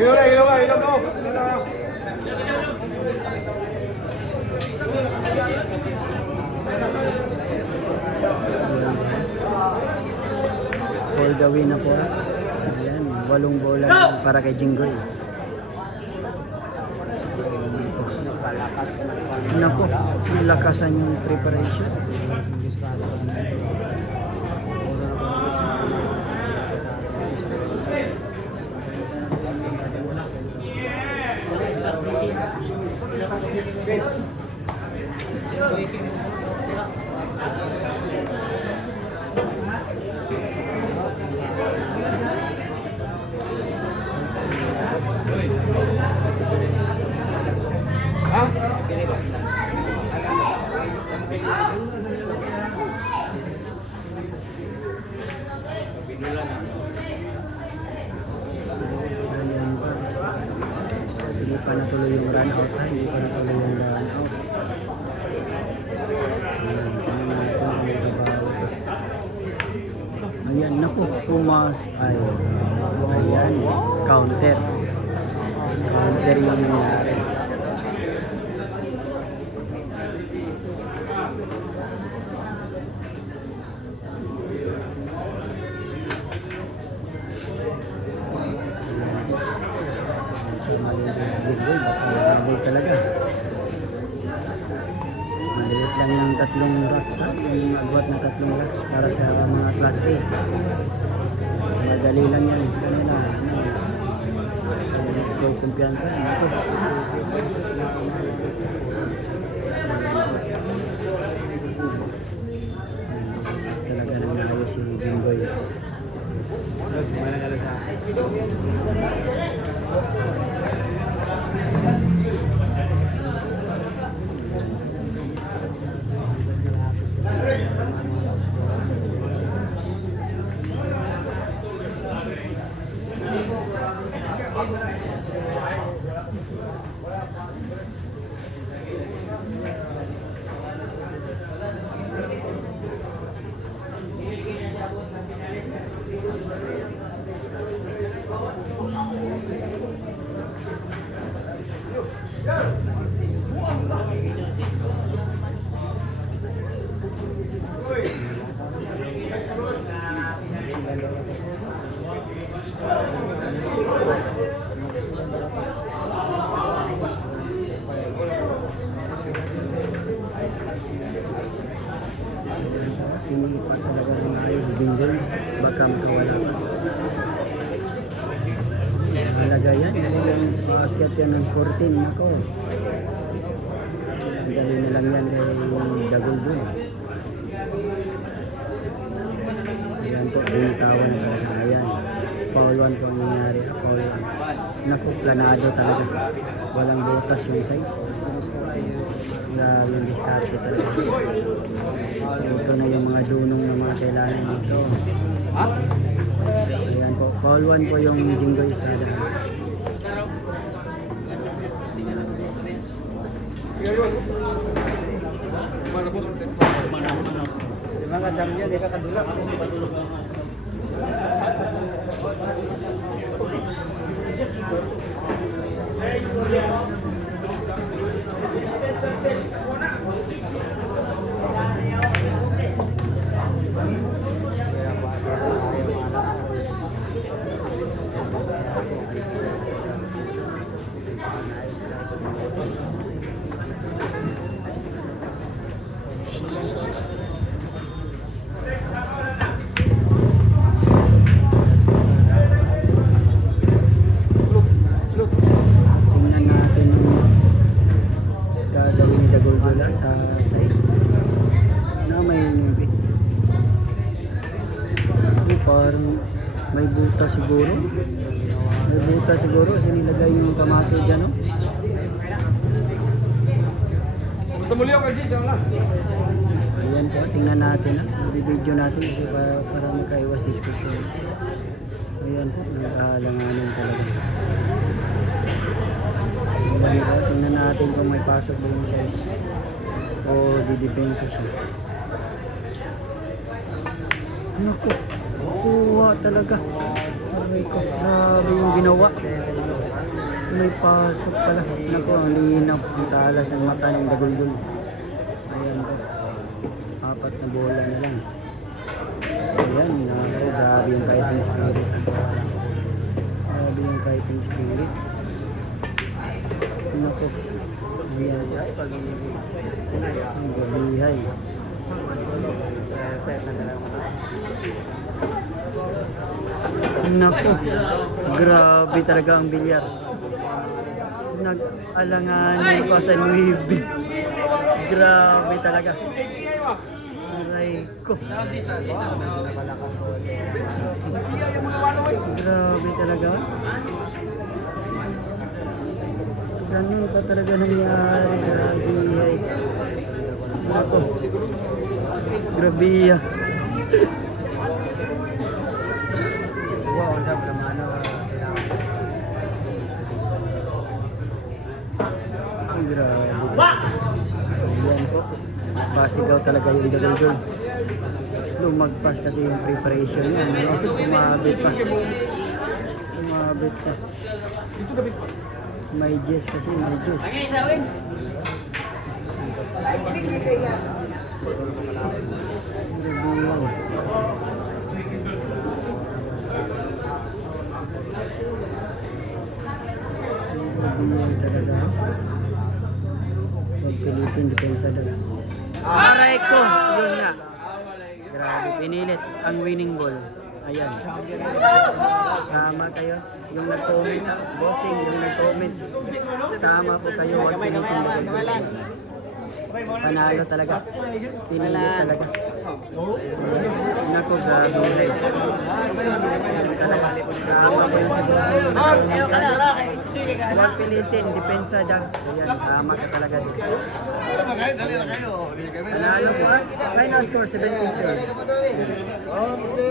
All the way na po. Ayan, 8 bola para kay Jinggoy. Nako, sinilakasan yung preparation. Hindi pa natuloy yung run out. Hindi pa natuloy yung run out. Ayan, naku, pumas. Ayan, counter. Counter yung nangyari. Talaga. Maliit lang ng 3 racks. Yung agwat na 3 racks para sa mga class A. Madali lang yan. Kanina. Ito kumpiyansa. Ito. Talaga nang naayos si Jinggoy. Sinipa talaga ng ayos Jinggoy, baka makawala pa. Talaga yan, maakyat yan ng 14 ako. Ang dali na lang yan kay Dagulbul. Ayan po, binitawan na talaga. Ayan, foul 1 po ang nangyari. Foul 1. Naku, planado talaga. Walang butas yung size. Grabe yung diskarte talaga. Ito na yung mga dunong ng mga kailangan dito. Ayan po, foul 1 po yung Jinggoy Estrada. Mga champion, di ka kadulak. Parang may buta siguro. May buta siguro. Sinilagay yung kamato dyan, no? Ayan po, tingnan natin, ha? I-video natin kasi para makaiwas discussion. Ayan po, nag-aalanganin talaga. Ayan po, tingnan natin kung may pasok yung size o didepensa siya. Naku, kuha talaga. Grabe yung ginawa. May pasok pala. Naku, ang linaw. Ang talas ng mata ng dagulgul. Ayan po. 4 na bola na lang. Ayan, grabe yung fighting spirit. Grabe yung fighting spirit. Naku. Ayan. Ang gabihay. Naku. Grabe talaga ang bilyar. Nag-alanganin pa sa Nuibi. Grabe talaga. Aray ko. Grabe talaga. Ganun pa talaga nangyari. Grabe. Ako. Grabe. Wow, ang sabi naman. Grabe. Ayan po. Pasigaw talaga yung dagulgul. Lumagpas kasi yung preparation niya. Umabit pa. Umabit pa. May juice kasi, may juice. Grabe talaga. Pilitin, depensa daw. Aray ko! Yun nga. Grabe, pinilit ang winning ball. Ayan. Tama kayo. Yung nag-comment, bossing, yung nag-comment. Tama po kayo. Huwag pinitin. Panalo talaga. Pinilit talaga. Naku, grabe. Tama po yung huwag pilitin, depensa daw. Ayan, tama ka talaga dito. Panalo po. Final score, 17-12.